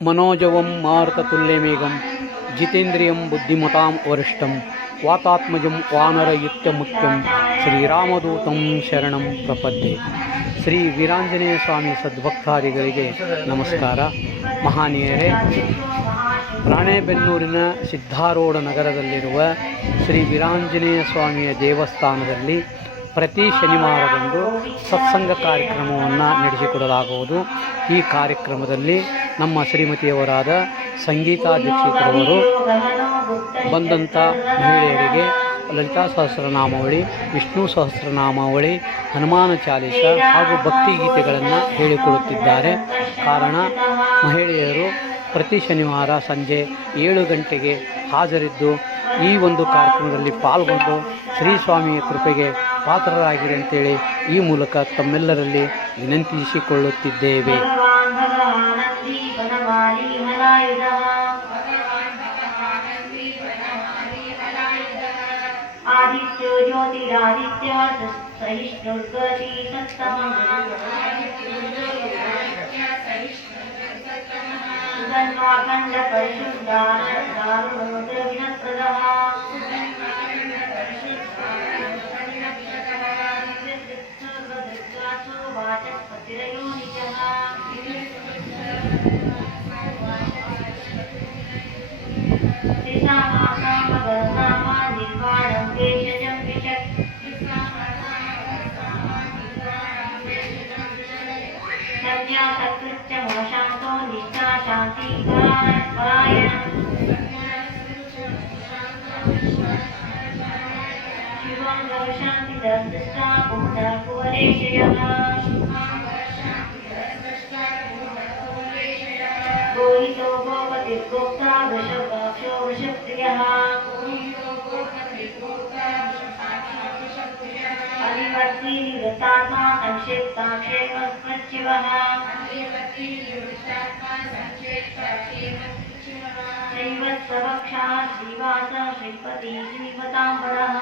मनोजवं मारुततुल्यवेगं जितेन्द्रियं बुद्धिमतां वरिष्ठं वातात्मजं वानरयुक्तमुख्यं ಶ್ರೀರಾಮದೂತಂ ಶರಣಂ ಪ್ರಪದ್ಯೆ. ಶ್ರೀ ವೀರಾಂಜನೇಯ ಸ್ವಾಮಿ ಸದ್ಭಕ್ತಾದಿಗಳಿಗೆ ನಮಸ್ಕಾರ. ಮಹಾನೀಯರೇ, ರಾಣೆಬೆನ್ನೂರಿನ ಸಿದ್ಧಾರೂಢ ನಗರದಲ್ಲಿರುವ ಶ್ರೀ ವೀರಾಂಜನೇಯ ಸ್ವಾಮಿಯ ದೇವಸ್ಥಾನದಲ್ಲಿ ಪ್ರತಿ ಶನಿವಾರದಂದು ಸತ್ಸಂಗ ಕಾರ್ಯಕ್ರಮವನ್ನು ನಡೆಸಿಕೊಡಲಾಗುವುದು. ಈ ಕಾರ್ಯಕ್ರಮದಲ್ಲಿ ನಮ್ಮ ಶ್ರೀಮತಿಯವರಾದ ಸಂಗೀತಾ ದೀಕ್ಷಿತರವರು ಬಂದಂಥ ಮಹಿಳೆಯರಿಗೆ ಲಲಿತಾ ಸಹಸ್ರನಾಮಾವಳಿ, ವಿಷ್ಣು ಸಹಸ್ರನಾಮಾವಳಿ, ಹನುಮಾನ ಚಾಲೀಸ ಹಾಗೂ ಭಕ್ತಿಗೀತೆಗಳನ್ನು ಹೇಳಿಕೊಡುತ್ತಿದ್ದಾರೆ. ಕಾರಣ, ಮಹಿಳೆಯರು ಪ್ರತಿ ಶನಿವಾರ ಸಂಜೆ 7 ಗಂಟೆಗೆ ಹಾಜರಿದ್ದು ಈ ಒಂದು ಕಾರ್ಯಕ್ರಮದಲ್ಲಿ ಪಾಲ್ಗೊಂಡು ಶ್ರೀ ಸ್ವಾಮಿಯ ಕೃಪೆಗೆ ಪಾತ್ರರಾಗಿರಿ ಅಂತೇಳಿ ಈ ಮೂಲಕ ತಮ್ಮೆಲ್ಲರಲ್ಲಿ ವಿನಂತಿಸಿಕೊಳ್ಳುತ್ತಿದ್ದೇವೆ. आदित्यो ज्योतिरादित्य सहिष्णुर्गति सत्तमः सुधन्वाखण्ड परिशुद्धारुणोद्रविनप्रदः वाचस्पतिरयोनिजः सत्कृत्य मोशांतो निष्ठा शांति परायण शिवं शांति दर्शा पुनः कुवरेशयः गोहितो गोपतिर्गोप्ता वृषभाक्षो वृषप्रियः अधिवर्ती निवृत्तात्मा संक्षेप्ताक्षेपस्मृच्छिवः श्रीवत्सवक्षः श्रीवास श्रीपति श्रीवताम्बरः